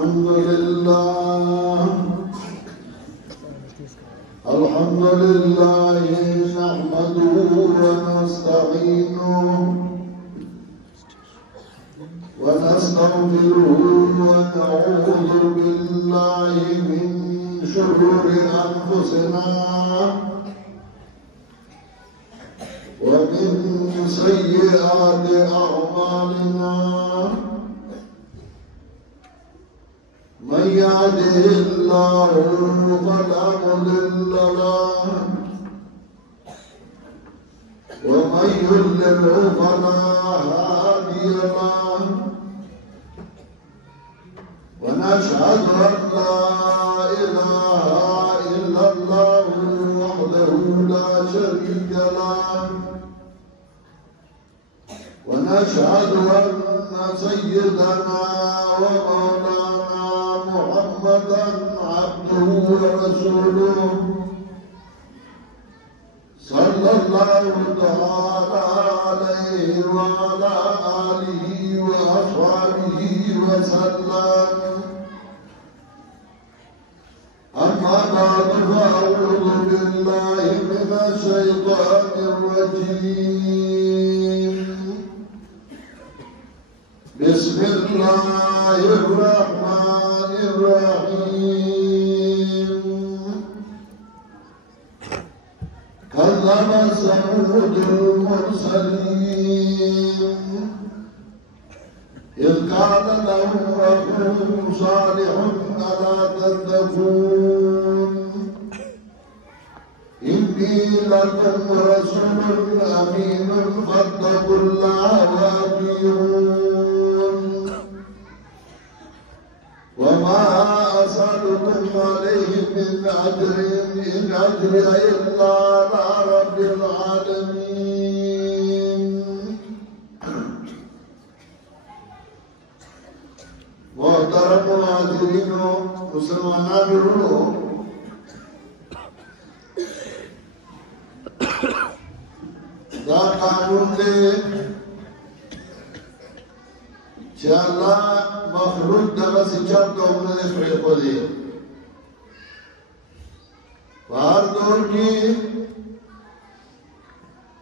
الحمد لله نحمده ونستعينه ونستغفره ونعوذ بالله من شرور أنفسنا ومن سيئات أعمالنا من يهده الله فلا مضل له ومن يضلل فلا هادي له ونشهد أن لا إله إلا الله وحده لا شريك له ونشهد أن سيدنا ومولانا محمدا عبده ورسوله صلى الله تعالى عليه وعلى آله وأصحابه وسلم أما بعد فأعوذ بالله من الشيطان الرجيم بسم الله الرحمن الرحيم كذب ثمود المرسلين إذ قال لهم ربهم صالح ألا تتقون إني لكم رسول أمين فاتقوا الله وأطيعون وما أسألكم عليه من أجر إن أجري إلا على رب العالمين محترم حاضرین مسلمانانو دا قانون دے چې الله مخلوق دغه سچاو کومه دې پرې کو دي بار دور کې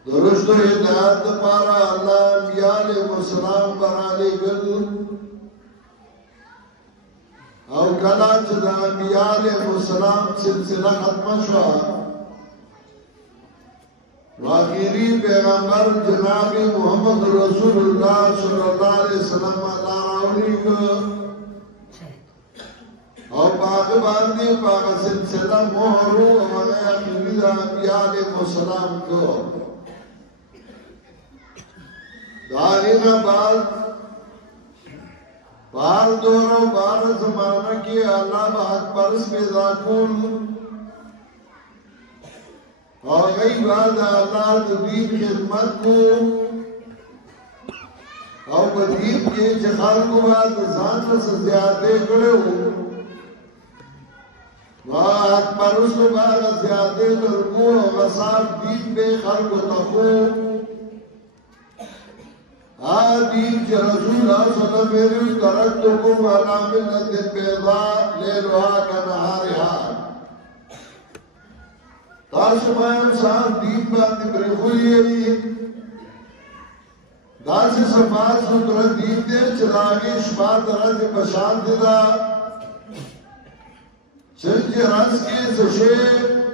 درشتو هدایت لپاره الله انبیاء علیهم السلام برالي ګل او کله چې د انبیاء علیهم السلام سلسله ختمه شوه واخیری پیغمبر جناب محمد رسول الله صلی الله علیه وسلم راوړي او باغ باندې باغ سلسله مهر او هغه اخیری د انبیاء علیهم السلام کو داغینا بار دورو بار زمانہ کی اللہ بحق پرس پیدا کن اور گئی بعد اللہ دین خدمت کو اور بدین کے جخال کو بعد زان سے زیادے کرے ہو بحق پرس کو بعد زیادے درکو اور غصاب دین بے خلق و تخو دین کے رسول اللہ صلی اللہ علیہ وسلم ترکتکم علی ملت بیضاء لیلها کنہارها تاسو باندې انسان دین باندې پرخوي داسې صفات ستر دین دې چلاږي شپه درځي بشان دي دا چې راز کې څه شي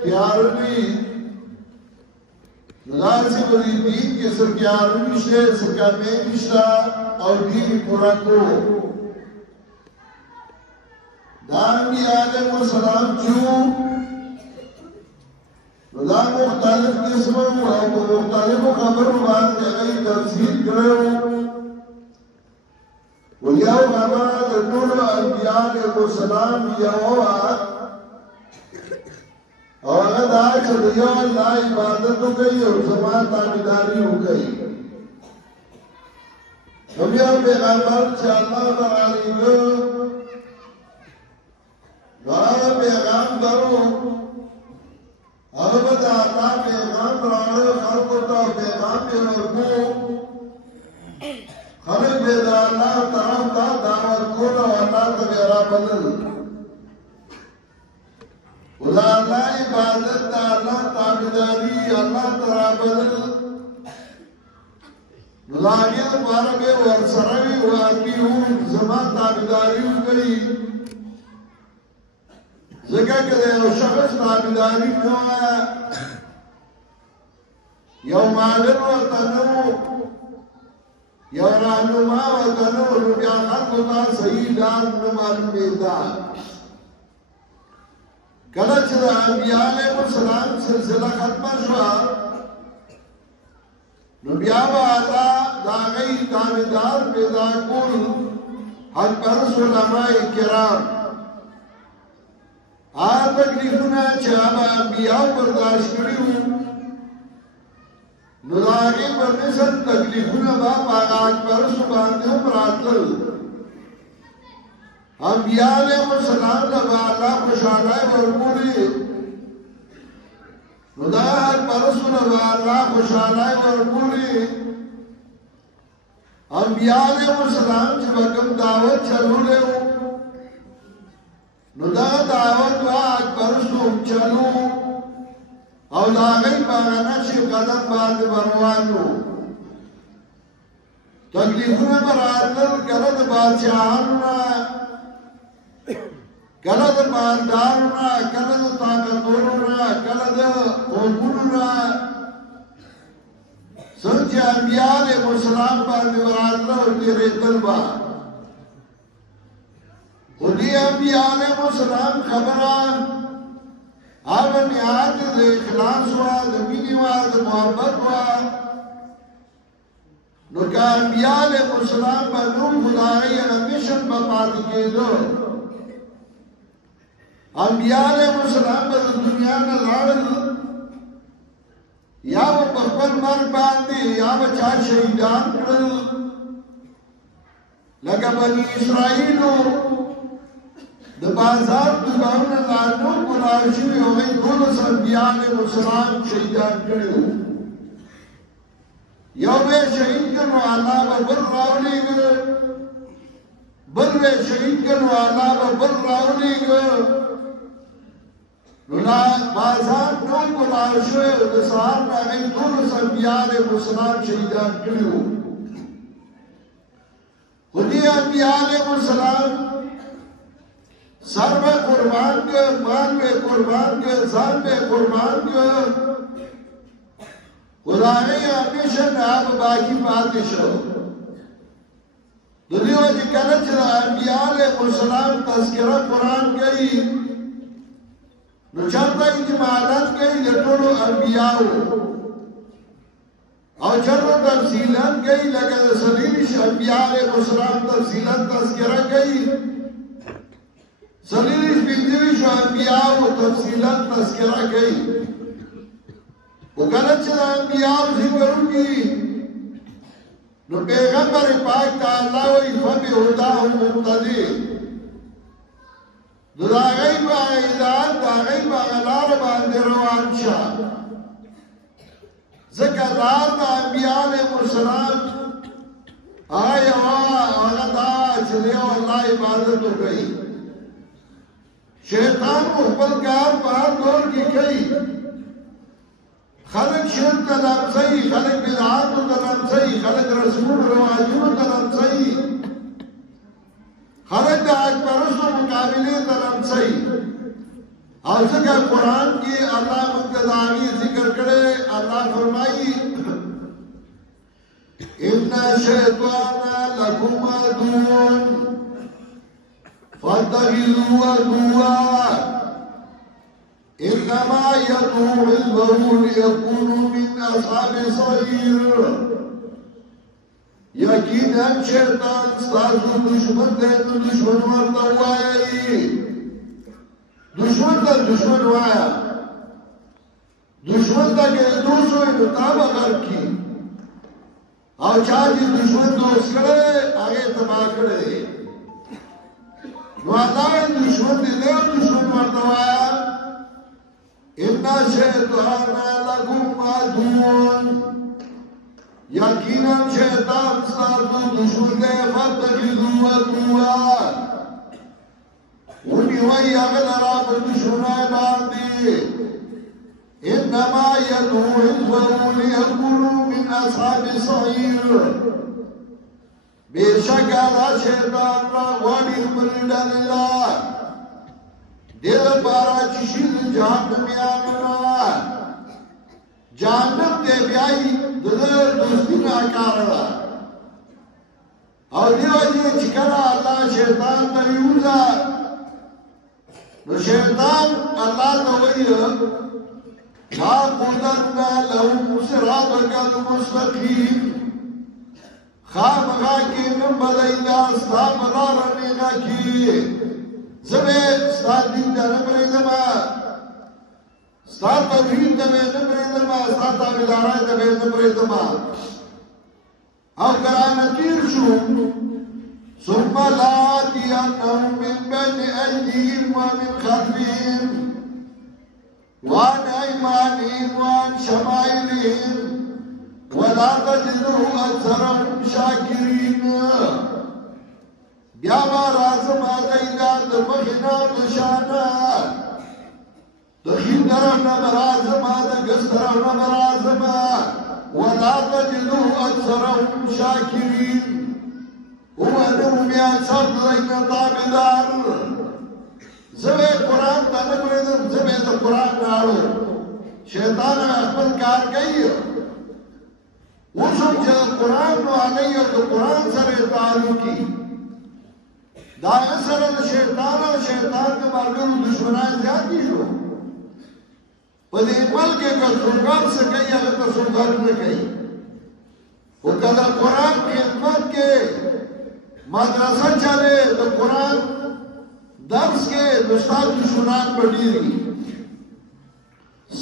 تیارني نلازی بری دین کے سرکیار مشتے سرکار میں مشتا اور دین پورا کو دانگی علیہ السلام چون ندا مختلف قسموں اور مختلف خبر بات جگئی تفصیل کرو ولیاو خبر دنور انبیاء علیہ السلام یاو اور اگر آج ریا اللہ عبادت ہو گئی اور زمان تابداری ہو گئی نبیان پیغمبر چاہتا برانی گو نوارا پیغام کرو البتہ اللہ پیغام برانو خلق ہوتا پیغام پیغمبر خلق بیدہ اللہ طرف دا دعوت کولا اللہ تبی ترا بدل خدا اللہ عبادت دا اللہ تابداری اللہ ترا بدل نلاغی دوبارہ بے ورسروی واقعون زمان تابداریوں گئی ذکر کرے او شخص تابداری نوا یو مالن و تنو یو رہنما و تنو ربیا خلق تا صحیح دار نمالن بیدا کلچ دا انبیاء علیہ السلام سلسلہ ختم شوا نبیاء و آتا دا غی تابدار پیدا کل حد پرس علماء کرام آر تکلیفنا چاہا انبیاء برداشت کریو نلاغی پر نسل تکلیفنا باپ آغاق پرس باندیو پراتل انبیاء علیہ السلام لبا اللہ خوشحالائی ورکولی نداہت پرسو لبا اللہ خوشحالائی ورکولی انبیاء علیہ السلام چبکم دعوت چلو لے نداہ دعوت واق پرسو چلو او لاغی باغنا چی قدم باند بروانو تکلیفنا براتل کلد بادشاہانونا کلد مالدارنا کلد طاقتورنا کلد قوموننا سنچ انبیاء علیہ السلام باندې وراتلو تیرے طلبا خودی انبیاء علیہ السلام خبران آب نهایت د اخلاص وا د مینې وا د محبت وا نو که انبیاء علیہ السلام باندې خدای همیشه په پاتې کېدو انبیاء علیہ السلام په دنیا نه لاړل یا په خپل مرګ باندې یا چا شهیدان کړل لکه بنی اسرائیلو د بازار دکانونه لاندو کولای شي هغه ټول انبیاء علیہ السلام شهیدان کړو یو به شهید کړو الله به بل راولېږي بل به شهید کړو الله به بل راولېږي نولا بازار نو کولای شي د سهار نه هغه ټول انبیاء علیہ السلام شهیدان کړو خدای انبیاء علیہ السلام سر میں قربان کے مال میں قربان کے زان میں قربان کے خدای ہمیشہ آپ باقی باتش ہو دنیا جی کلچ انبیاء علیہ السلام تذکرہ قرآن گئی نو چرتا اجمالات گئی لٹوڑو انبیاء اور چرتا تفصیلات گئی لگا سلیش انبیاء علیہ السلام تفصیلات تذکرہ گئی سلیش بندوش و انبیاء و تفصیلات تذکرہ گئی وہ غلط چلا انبیاء ذکروں کی نو پیغمبر پاک تا اللہ و افہم ہداہ مقتدی دا غیب آئیدان دا غیب آغلار باندے روان شاہ ذکر لار دا انبیاء علیہ السلام آئی آغدا چلیو اللہ عبادت ہو گئی شیطان مخبل کار پار دور کی کئی خلق شرک کلام صحیح خلق بدعات کلام صحیح خلق رسول رواجون کلام صحیح خلق دا آج پرست و مقابلے کلام صحیح آج کا قرآن کی اللہ مقتداغی ذکر کرے اللہ فرمائی اِنَّ شَيْطَانَ لَكُمْ عَدُوٌّ فَاتَّخِذُوهُ عَدُوًّا إِنَّمَا يَدْعُو حِزْبَهُ لِيَكُونُوا مِنْ أَصْحَابِ السَّعِيرِ یقیناً شیطان ستاسو دشمن دے تو دشمن ورطا وائی دشمن دا دشمن وایا دشمن دا کہ دوسو مطابق غرب کی اور چاہتی دشمن دوست کرے آگے تباہ کرے نو اللہ دشمن دے لے دشمن ورطا وایا اِنَّا شَيْطَانَ لَكُمْ عَدُوٌّ یقیناً شیطان ستاسو دشمن دے فَاتَّخِذُوهُ عَدُوًّا ونیوی اغلرا بدشنای باندی انما یدعو حزبه لیکونوا من اصحاب السعیر بیشک دا شیطان را غواړي خپل ډلې لا دې لپاره چې شي د جهنميانو جهنم ته بیایي د دوستي نه کار ده او دیو چې کله الله شیطان ته یوځه نو شیطان الله ته وایي ما قدرنا لهم صراطك المستقيم خامخا کې نو بدایدا ستا بلار نه کی زبه ستا دین در پرېدم ستا توحید دې نه پرېدم ستا تابعدارای دې نه پرېدم او ګران تیر شو ثم لآتينهم من بين أيديهم ومن خلفهم وعن أيمانهم وعن شمائلهم ولا تجدوا أكثرهم شاكرين بیا با رازم آدائیدا دمخنا دشانا دخین درمنا برازم آدھا گس درمنا برازم ولا تجدوا أكثرهم شاكرين هو أنهم يأسر لنا طابدار زبه قرآن تنبردم زبه دا قرآن نارو شیطان اخبر کار کئی وسم چې قرآن نو علی او د قرآن سره تعلق کی دا سره د شیطان او شیطان د مرګرو دشمنان زیات دي شو په دې ملک کې څنګه څه کوي هغه ته څنګه نه کوي او کله قرآن خدمت کې مدرسه چلے د قرآن درس کې استاد دشمنان پډيري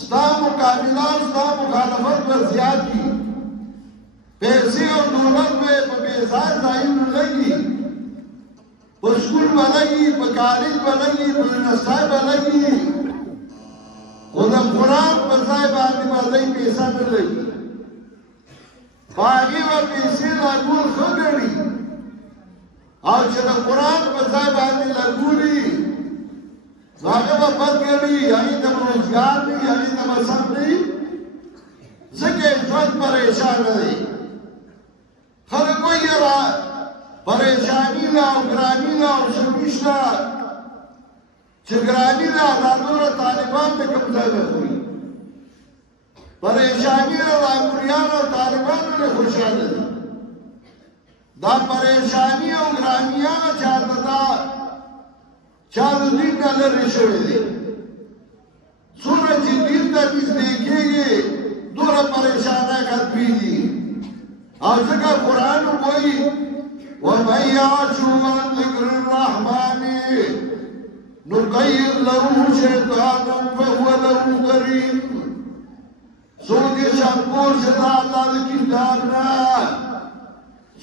ستا مقابله ستا مخالفت پر زیات دي پیسے اور دولت میں بیزار ظاہر لگی پسکول بلگی پکالج بلگی پرنسائی بلگی خود قرآن پسائی باندی بلگی پیسہ بلگی باقی و پیسے لگول خگڑی اور چل قرآن پسائی باندی لگولی واقع و بد گڑی یعنی تم روزگار نہیں یعنی تم اصل نہیں زکے جوت پریشان نہیں خلق وی را پریشانی لا او گرانی لا او سمیش لا چه گرانی لا دادور طالبان تا کمزا نخوی پریشانی لا امریان او طالبان نے خوشیان دی دا پریشانی او گرانیان چاہتا دا چاہتا دین نالر رشوی دی سورہ چی دین تا بیس دیکھے گے دورا پریشانہ خطبی دی اور جگہ قرآن وہی وَمَنْ يَعْشُ عَنْ ذِكْرِ الرَّحْمَنِ نُقَيِّضْ لَهُ شَيْطَانًا فَهُوَ لَهُ قَرِينٌ سوچے شامپور شدا اللہ کی دارنا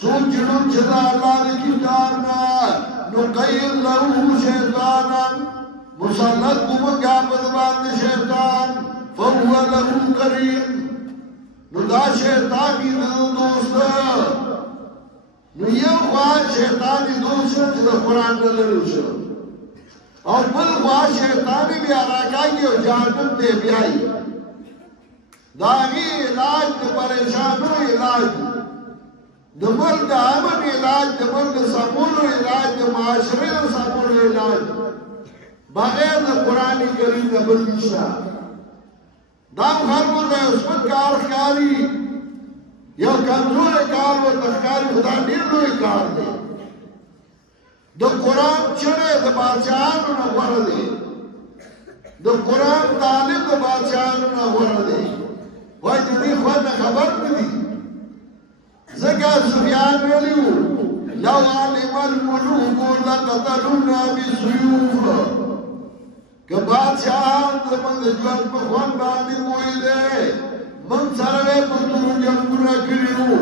سوچنم شدا اللہ کی دارنا نُقَيِّضْ لَهُ شَيْطَانًا مسلط کمگا بدبان شیطان فَهُوَ لَهُ قَرِينٌ نو دا شیطانی دوست نو یو خواہ شیطانی دوست چې دا قرآن نلرو شو اور بل خواہ شیطانی بھی علاقائی او جانب دے بیائی داغی علاج دا پریشانو علاج دا ملک امن علاج دا ملک سمولو علاج دا معاشرے دا سمولو علاج بغیر دا قرآن کریم دا بل نشتا دام خلقو دا عصمت کار خکاری یا کمزور کار و تخکاری خدا نیرنوی کار دے دا قرآن چڑے دا بادشاہانو نا غور دے دا قرآن طالب دا بادشاہانو نا غور دے وای دی خود خبر ندی زکا سفیان ویلیو لو علم الملوک لقتلونا بسیوف کہ بادشاہان زمان دا جوان پا خوان باندی موئی دے من سروے پترو جنگونا کریو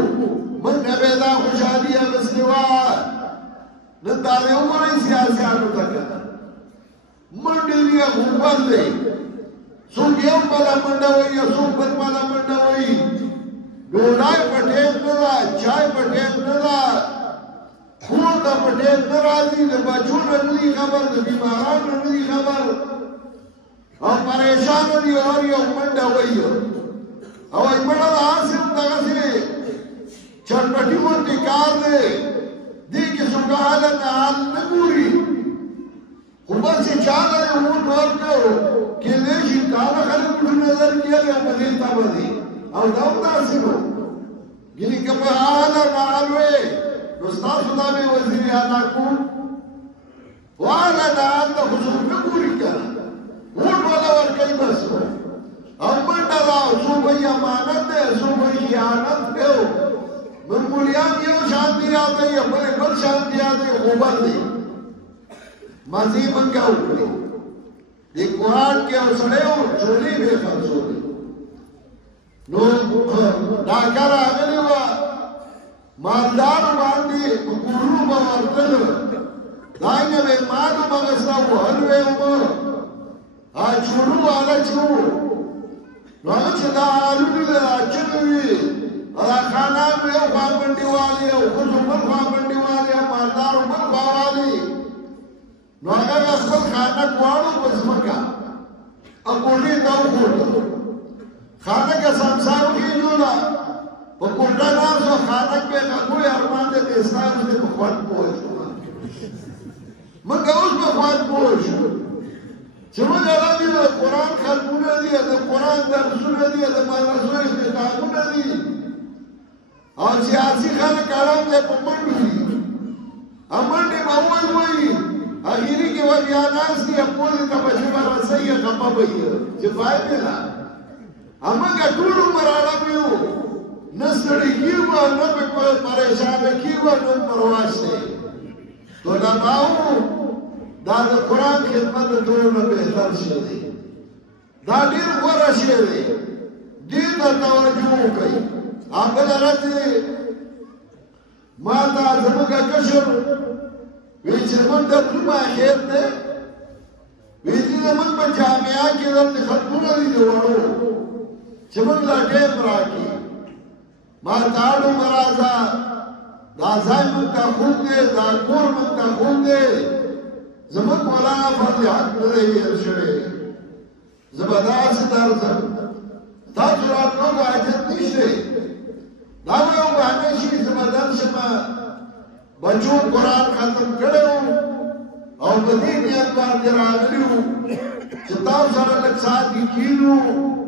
من نبیدا خوشحالی اغسطوا ندارے عمری سیاسیانو تکتا من دیلی خوبان دے سوک یو پلا منڈوئی یا سوک بل پلا منڈوئی ڈوڑائی پٹھیک ندا چائے پٹھیک ندا کور ته په ټیم نه راځي د بچو نه نه دي خبر د بیمارانو نه دي خبر او پریشان دي اور یو منډه وایي او ای مړه د حاصل دغسې چټپټي غوندې کار دی دې کې څوک حالت حال نه ګوري خو بس چې چاله یې ووټ ورکړو کېدای شي تاله خلک په نظر کېږي او په دې تمه دي او دا هم داسې نو ګینې که په حاله حال وې نو ستاسو دا مې وزیر اعلی کوم واله د حال ته خو څوک نه ګوري که نه ووټ والا ورکوي بس او منډه ده او څو به یې امانت دی څو به یې خیانت دی معمولیان یو شان دي یادوي بل شان دي یادوي خو بل دی مزې منګه وکړي د قرآن کې یو سړی و چولې بې خرڅولې نو ډاکه راغلې وه مالدارو باندې کورونو به ورتل دانګه به مالو بغسته وهل وې ومه چولو والا چې و نو هغه چې دا حالونه دی دا چغې وي دا خانان یو خوا منډې والي او ښځو بل خوا منډې والي او مالدارو بل خوا والي نو هغه خپل خانک واړو په ځمکه او کوټې ته وخوټه خانک یې سمسار وخېژوله په کوټه ناست و خانک به یې کوی ارمان دی د ستاسو دی په خوند پوه شو موږ اوس په خوند پوه شو چې موږ هغه دي د قرآن ختمونه دي د قرآن درسونه دي د مدرسو اختتامونه دي او سیاسي خلک اړم دی په منډو دي او منډې به ووایي اخیری کې وایي بیا ناست دي پوهې ته به ژبه رسوي خفه به یې چې فایدې ده هماغه ټول عمر اړم یو نه ستړي کېږو نه پې پریشانه کېږو نه پرواز دی طلباو دا د قرآن خدمت د ټولو نه بهتر شی دی دا ډېر غوره شی دی دې ته توجه وکړئ بله ورځ ما ته زموږ کشر وی چې زموږ درسونه اخر دی وی چې زموږ په جامعه کې دلته ختمونه دي د وړو چې موږ لا ټیم راکړي ما ته اړو مه راځه دا ځای موږ ته خوب دی دا کور موږ ته خوب دی زموږ مولانا فضل حق نه دی هېر شوی زه به داسې درځم تاسو راتلو حاجت نشته دا به یو بهانه شي زه به درشم بچو قرآن ختم کړی و او په دې نیت باندې راغلي وو چې تاسو سره لږ ساعت کې کښېنو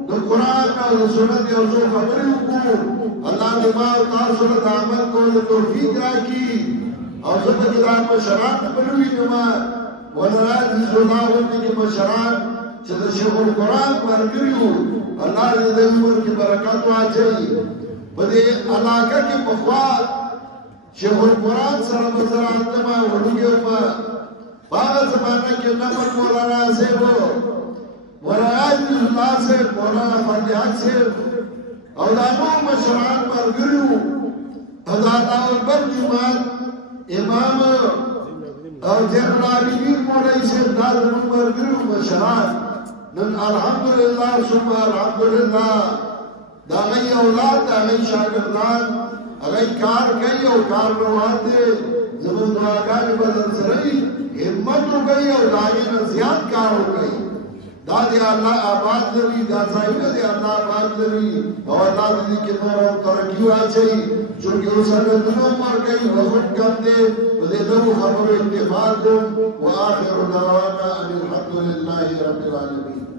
د قرآن او د سنت یو څو خبرې وکړو الله دې ما او تاسو سره د عمل کولو توفیق راکړي او زه به چې دا مشران خپل وینم ولرات زما غوندې کې مشران چې د شیخ القرآن ملګري وو الله دې د عمر کې برکت واچوي په دې علاقه کې پخوا شیخ القرآن سره به زه راتلم وړوکی وم په هغه زمانه کې نمر مولانا صاحب مولانا الله صاحب مولانا فضل حق صاحب او دا نور مشران ملګري وو دا داولبند جومات امام او جنرال العابدین مولوي صاحب دا زموږ ملګري وو مشران نن الحمدلله ثم الحمدلله دا هغوی اولاد دا هغوی شاګردان هغوی کار کوي او کار روان دی زموږ دعاګانې به درسره وي همت وکړئ او د هغې نه زیات کار وکړئ دا دی الله آباد لري دا ځایونه دی الله آباد لري او الله دې کې نور او ترقي واچوي چونکې اوس هلکونه هم ورکوي وخت کم دی په دې نوو خبرو اتفاق کوم واخر دعوانا ان الحمد لله رب العالمین